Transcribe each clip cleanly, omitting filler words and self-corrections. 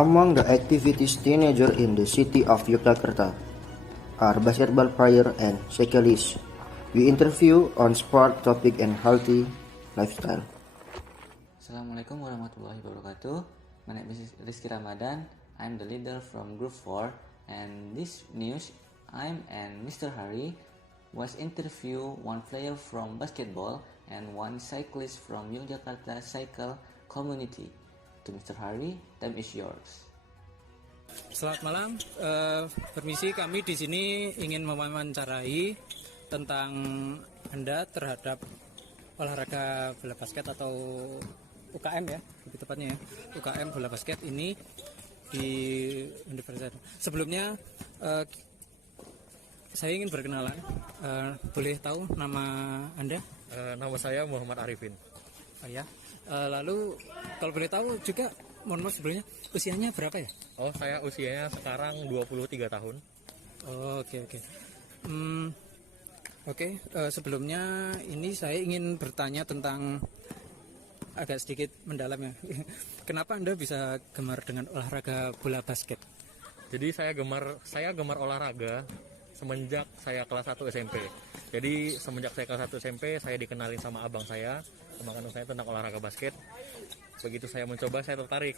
Among the activities teenagers in the city of Yogyakarta are basketball player and cyclists. We interview on sport topic and healthy lifestyle. Assalamualaikum warahmatullahi wabarakatuh. My name is Rizky Ramadan. I'm the leader from Group 4, and this news I'm and Mr. Hari was interview one player from basketball and one cyclist from Yogyakarta Cycle Community. To Mr. Hari, time is yours. Selamat malam, permisi, kami di sini ingin mewawancarai tentang Anda terhadap olahraga bola basket atau UKM ya, lebih tepatnya ya, UKM bola basket ini di Universitas. Sebelumnya saya ingin berkenalan, boleh tahu nama Anda? Nama saya Muhammad Arifin. Oh ya, lalu kalau boleh tahu juga, mohon maaf sebelumnya, usianya berapa ya? Oh, saya usianya sekarang 23 tahun. Oh, oke. Sebelumnya ini saya ingin bertanya tentang agak sedikit mendalam ya. Kenapa Anda bisa gemar dengan olahraga bola basket? Jadi saya gemar olahraga semenjak saya kelas 1 SMP. Jadi semenjak saya kelas 1 SMP, saya dikenalin sama abang saya, sama kandung saya tentang olahraga basket. Begitu saya mencoba, saya tertarik.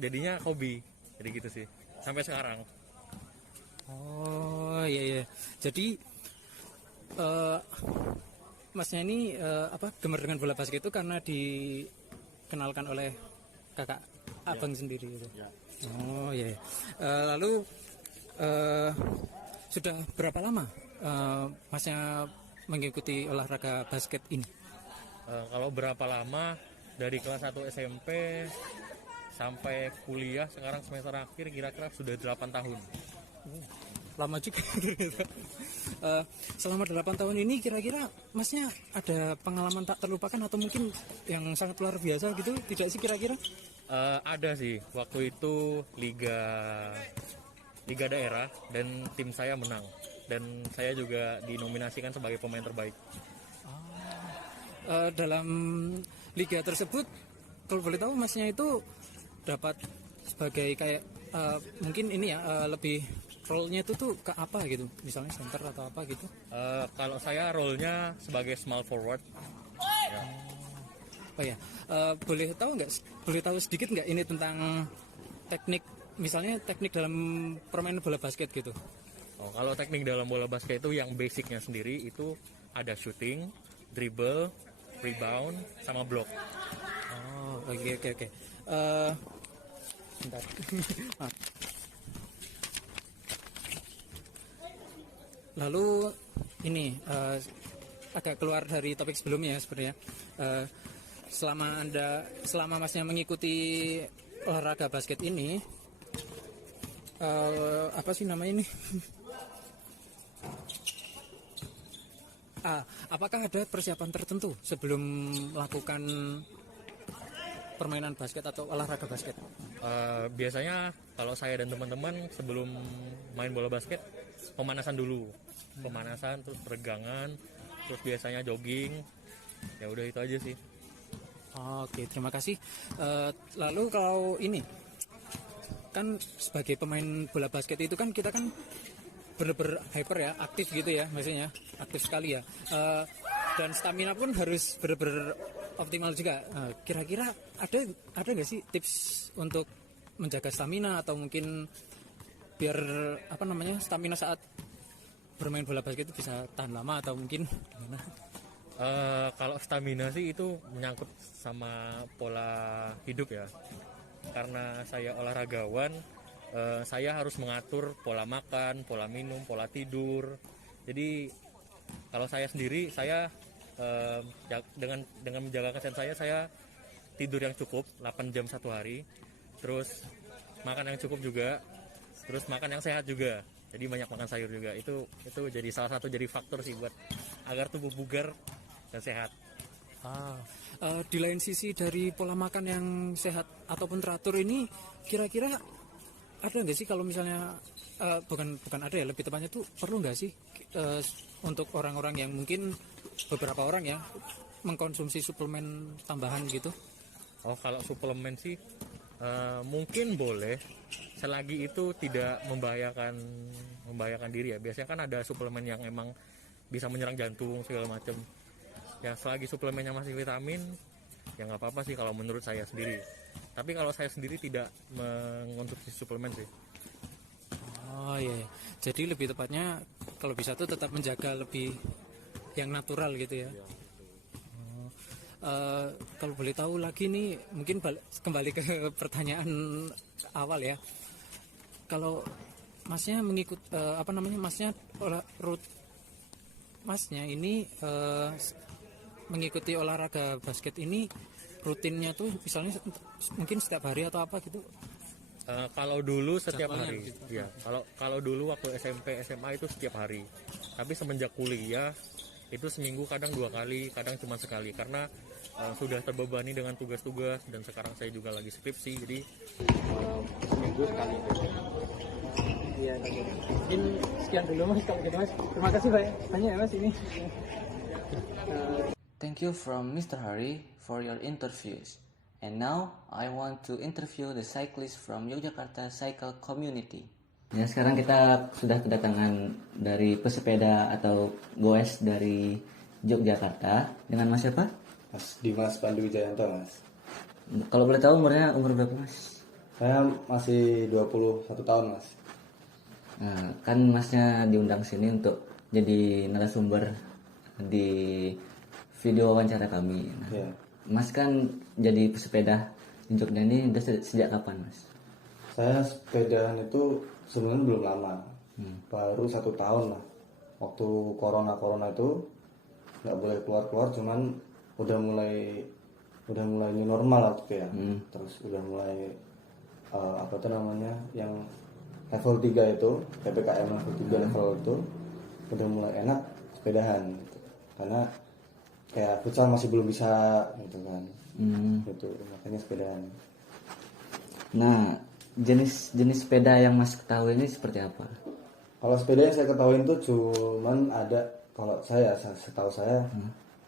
Jadinya hobi. Jadi gitu sih. Sampai sekarang. Oh iya. Jadi masnya ini gemar dengan bola basket itu karena dikenalkan oleh kakak abang sendiri gitu. Ya. Oh iya. Lalu sudah berapa lama masnya mengikuti olahraga basket ini? Kalau berapa lama, dari kelas 1 SMP sampai kuliah sekarang semester akhir, kira-kira sudah 8 tahun. Lama juga. Selama 8 tahun ini kira-kira masnya ada pengalaman tak terlupakan atau mungkin yang sangat luar biasa gitu, tidak sih kira-kira? Ada sih, waktu itu liga daerah dan tim saya menang, dan saya juga dinominasikan sebagai pemain terbaik. Dalam liga tersebut, kalau boleh tahu masnya itu dapat sebagai kayak mungkin ini ya, lebih role-nya itu tuh ke apa gitu, misalnya center atau apa gitu? Kalau saya role-nya sebagai small forward. Ya. Oh ya, boleh tahu sedikit nggak ini tentang teknik, misalnya teknik dalam permainan bola basket gitu? Oh, kalau teknik dalam bola basket itu yang basicnya sendiri itu ada shooting, dribble, rebound, sama block. Oh, oke. Bentar. Maaf. Lalu ini agak keluar dari topik sebelumnya ya sebenarnya. Selama masnya mengikuti olahraga basket ini, apa sih namanya ini? Apakah ada persiapan tertentu sebelum melakukan permainan basket atau olahraga basket? Biasanya kalau saya dan teman-teman sebelum main bola basket, pemanasan dulu. Pemanasan, terus peregangan, terus biasanya jogging. Ya udah itu aja sih. Oke, terima kasih. Lalu kalau ini, kan sebagai pemain bola basket itu kan kita kan bener-bener hyper ya, aktif gitu ya, maksudnya aktif sekali ya, dan stamina pun harus bener-bener optimal juga. Kira-kira ada nggak sih tips untuk menjaga stamina atau mungkin biar stamina saat bermain bola basket itu bisa tahan lama atau mungkin gimana? Kalau stamina sih itu menyangkut sama pola hidup ya, karena saya olahragawan. Saya harus mengatur pola makan, pola minum, pola tidur. Jadi kalau saya sendiri, saya dengan menjaga kesehatan saya tidur yang cukup 8 jam satu hari, terus makan yang cukup juga, terus makan yang sehat juga. Jadi banyak makan sayur juga. Itu jadi salah satu jadi faktor sih buat agar tubuh bugar dan sehat. Di lain sisi dari pola makan yang sehat ataupun teratur ini, kira-kira ada nggak sih kalau misalnya bukan ada ya, lebih tepatnya tuh perlu nggak sih untuk orang-orang yang mungkin beberapa orang ya mengkonsumsi suplemen tambahan gitu? Oh, kalau suplemen sih Mungkin boleh selagi itu tidak membahayakan diri ya. Biasanya kan ada suplemen yang emang bisa menyerang jantung segala macam. Ya selagi suplemennya masih vitamin, ya nggak apa-apa sih kalau menurut saya sendiri. Tapi kalau saya sendiri tidak mengonsumsi suplemen sih. Oh iya, jadi lebih tepatnya kalau bisa tuh tetap menjaga lebih yang natural gitu ya. Kalau boleh tahu lagi nih, mungkin kembali ke pertanyaan awal ya. Kalau masnya mengikut masnya masnya ini mengikuti olahraga basket ini rutinnya tuh misalnya mungkin setiap hari atau apa gitu? Kalau dulu setiap Jadwalnya hari, gitu. ya. Kalau dulu waktu SMP SMA itu setiap hari. Tapi semenjak kuliah itu seminggu kadang 2 kali, kadang cuma sekali karena sudah terbebani dengan tugas-tugas dan sekarang saya juga lagi skripsi, jadi seminggu sekali. Iya, mungkin sekian dulu mas kalau gitu mas. Terima kasih banyak ya mas ini. Thank you from Mr. Hari for your interviews. And now I want to interview the cyclist from Yogyakarta Cycle Community. Ya, sekarang kita sudah kedatangan dari pesepeda atau goes dari Yogyakarta dengan Mas siapa? Mas Dimas Pandu Wijayanto, Mas. Kalau boleh tahu umurnya umur berapa Mas? Saya masih 21 tahun, Mas. Nah, kan Masnya diundang sini untuk jadi narasumber di video wawancara kami. Nah, Ya. Mas kan jadi pesepeda di Jogja ini udah sejak kapan Mas? Saya sepedaan itu sebenarnya belum lama. Baru 1 tahun lah. Waktu corona itu nggak boleh keluar-keluar, cuman udah mulai new normal lah gitu ya. Terus udah mulai yang level 3 itu, PPKM level 3 level itu udah mulai enak sepedahan gitu. Karena kayak futsal masih belum bisa gitu kan. Gitu, makanya sepedahan. Nah, jenis sepeda yang Mas ketahui ini seperti apa? Kalau sepeda yang saya ketahui itu cuman ada, kalau setahu saya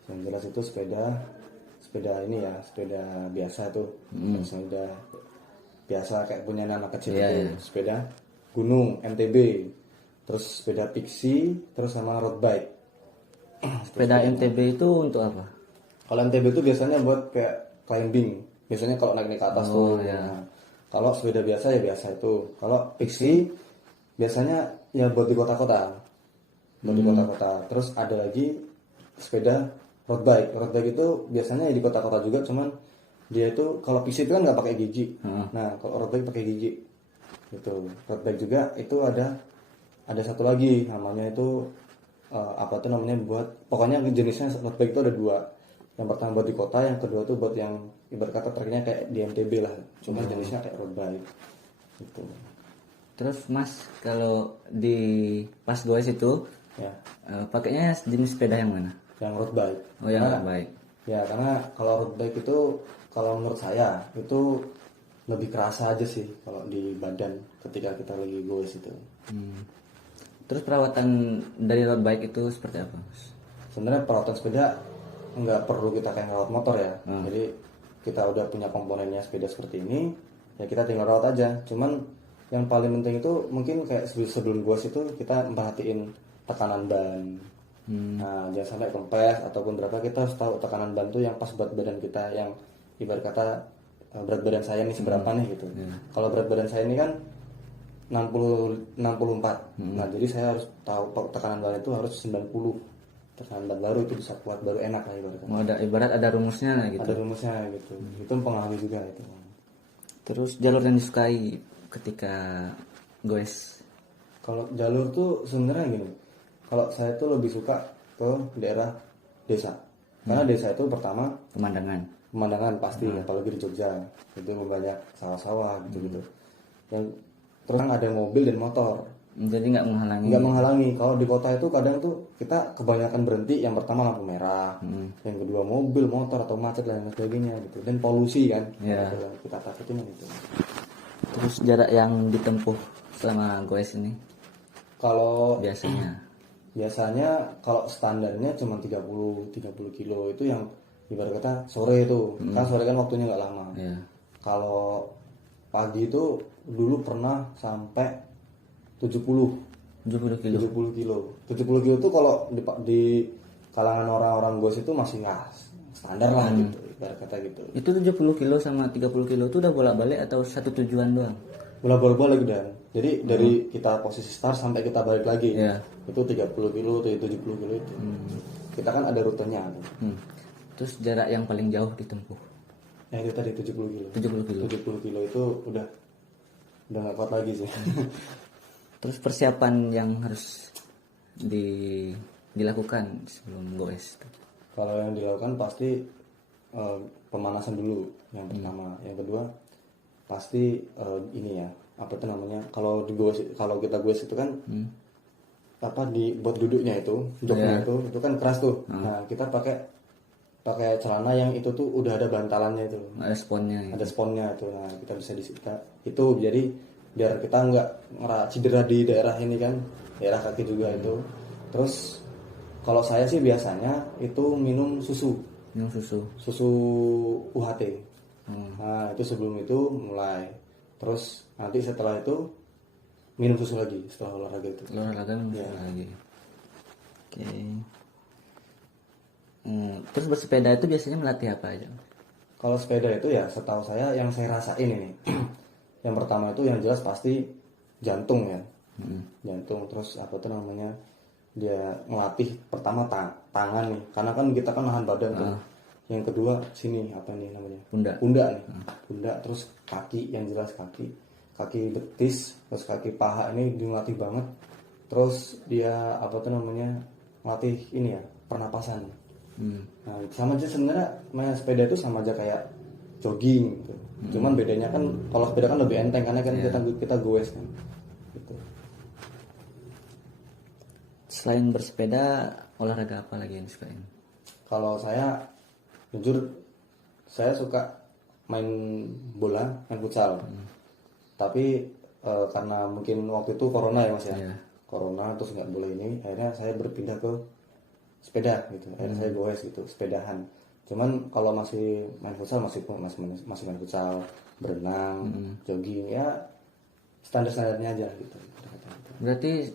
yang jelas itu sepeda ini ya, sepeda biasa tuh. Sepeda biasa kayak punya anak kecil itu. Sepeda gunung MTB, terus sepeda pixie, terus sama road bike. Sepeda MTB itu untuk apa? Kalau MTB itu biasanya buat kayak climbing, biasanya kalau naik ke atas tuh. Nah, kalau sepeda biasa ya biasa itu. Kalau pixie biasanya ya buat di kota-kota, Terus ada lagi sepeda road bike. Road bike itu biasanya ya di kota-kota juga, cuman dia itu kalau pixie itu kan nggak pakai gigi. Nah, kalau road bike pakai gigi. Gitu. Road bike juga itu ada satu lagi namanya itu buat, pokoknya jenisnya road bike itu ada 2. Yang pertama buat di kota, yang kedua tuh buat yang ibarat kata treknya kayak di MTB lah, cuma jenisnya kayak road bike gitu. Terus Mas kalau di pas goes itu Ya, pakainya jenis sepeda yang mana? yang road bike. Oh, yang road bike. Ya, karena kalau road bike itu kalau menurut saya itu lebih kerasa aja sih kalau di badan ketika kita lagi goes itu. Terus perawatan dari road bike itu seperti apa Mas? Sebenarnya perawatan sepeda nggak perlu kita kayak ngerawat motor ya. Jadi kita udah punya komponennya sepeda seperti ini, ya kita tinggal rawat aja. Cuman yang paling penting itu mungkin kayak sebelum goes itu kita merhatiin tekanan ban. Nah, jangan sampai kempes ataupun berapa, kita harus tahu tekanan ban tuh yang pas berat badan kita, yang ibarat kata berat badan saya ini seberapa nih gitu. Kalau berat badan saya ini kan 64. Nah, jadi saya harus tahu tekanan ban itu harus 90. Tekanan ban baru itu bisa kuat, baru enak lah ibaratnya. Oh, ibarat ada rumusnya lah gitu. Ada rumusnya gitu. Itu mempengaruhi juga itu. Terus jalur yang disukai ketika goes? Kalau jalur tuh sebenarnya gini. Kalau saya tuh lebih suka ke daerah desa. Karena desa itu pertama pemandangan pasti, apalagi di Jogja. Itu banyak sawah-sawah gitu-gitu. Yang terus ada mobil dan motor. Jadi nggak menghalangi. Kalau di kota itu kadang tuh kita kebanyakan berhenti, yang pertama lampu merah, yang kedua mobil, motor atau macet dan lain sebagainya gitu. Dan polusi kan. Yeah. Kita takutin gitu. Terus jarak yang ditempuh selama goes ini? Kalau biasanya kalau standarnya cuma 30 kilo, itu yang ibarat kata sore itu. Kan sore kan waktunya nggak lama. Yeah. Kalau pagi itu dulu pernah sampai 70 70 kilo. 70 kilo 70 kilo itu kalau di kalangan orang-orang Goes itu masih standar lah gitu, ibarat kata gitu. Itu 70 kilo sama 30 kilo itu udah bolak-balik atau satu tujuan doang? Bola-bola dan jadi dari kita posisi start sampai kita balik lagi Iya. itu 30 kilo atau 70 kilo itu kita kan ada rutenya Terus jarak yang paling jauh ditempuh? ya itu tadi 70 kilo 70 kilo. 70 kilo itu udah nggak kuat lagi sih. Terus persiapan yang harus dilakukan sebelum goes? Kalau yang dilakukan pasti pemanasan dulu yang pertama, yang kedua pasti ini ya apa itu namanya kalau kita goes itu kan apa buat duduknya itu joknya itu kan keras tuh. Nah kita pakai celana yang itu tuh udah ada bantalannya itu, Ada sponnya ada sponnya itu. Nah kita bisa itu jadi biar kita nggak cedera di daerah ini kan, daerah kaki juga itu. Terus kalau saya sih biasanya itu minum susu UHT. Nah itu sebelum itu mulai, terus nanti setelah itu minum susu lagi setelah olahraga itu. Olahraga minum susu lagi. Oke. Terus bersepeda itu biasanya melatih apa aja? Kalau sepeda itu ya setahu saya yang saya rasain ini yang pertama itu yang jelas pasti jantung ya. Jantung, terus apa tuh namanya, dia ngelatih pertama tangan nih, karena kan kita kan nahan badan tuh. Yang kedua sini apa nih namanya, pundak nih. Pundak, terus kaki, yang jelas kaki betis, terus kaki paha ini dilatih banget. Terus dia apa tuh namanya, ngelatih ini ya pernapasan. Nah sama aja sebenarnya main sepeda itu sama aja kayak jogging gitu. Cuman bedanya kan kalau sepeda kan lebih enteng karena kan kita goes kan gitu. Selain bersepeda, olahraga apa lagi yang disukain? Kalau saya jujur saya suka main bola, main futsal. Tapi karena mungkin waktu itu corona ya Mas ya. Corona terus nggak boleh ini, akhirnya saya berpindah ke sepeda gitu. Akhirnya saya goes gitu, sepedahan. Cuman kalau masih main futsal masih main futsal, berenang, jogging ya standarnya aja gitu. Berarti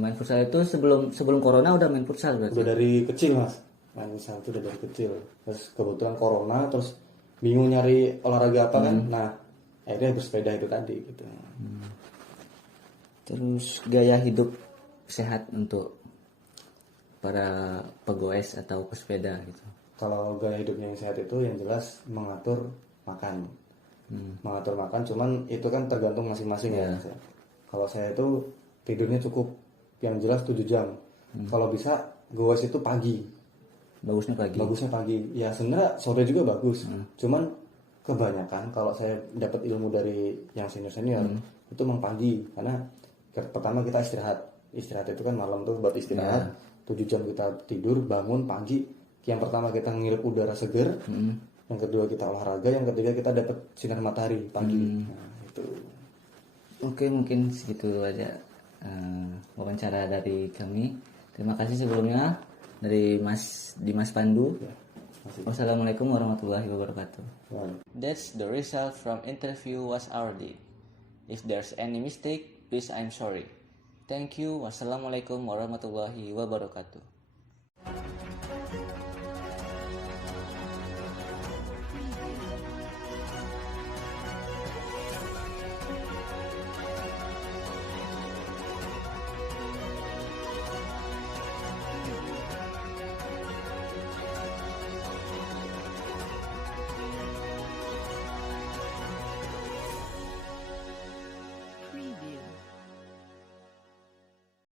main futsal itu sebelum corona udah main futsal berarti? Udah dari kecil Mas, main futsal itu udah dari kecil. Terus kebetulan corona, terus bingung nyari olahraga apa kan, nah akhirnya bersepeda itu tadi gitu. Terus gaya hidup sehat untuk para pegoes atau pesepeda gitu? Kalau gaya hidupnya yang sehat itu yang jelas mengatur makan. Mengatur makan, cuman itu kan tergantung masing-masing ya. Kalau saya itu tidurnya cukup, yang jelas 7 jam. Kalau bisa goes itu pagi. Bagusnya pagi. Ya sebenarnya sore juga bagus. Cuman kebanyakan kalau saya dapat ilmu dari yang senior itu memang pagi, karena pertama kita istirahat itu kan malam tuh buat istirahat. 7 jam kita tidur, bangun pagi. Yang pertama kita ngirup udara seger, yang kedua kita olahraga, yang ketiga kita dapat sinar matahari pagi. Nah, itu. Oke, mungkin segitu aja wawancara dari kami. Terima kasih sebelumnya dari Mas Dimas Pandu. Wassalamualaikum warahmatullahi wabarakatuh. That's the result from interview was already. If there's any mistake, please I'm sorry. Thank you. Wassalamualaikum warahmatullahi wabarakatuh.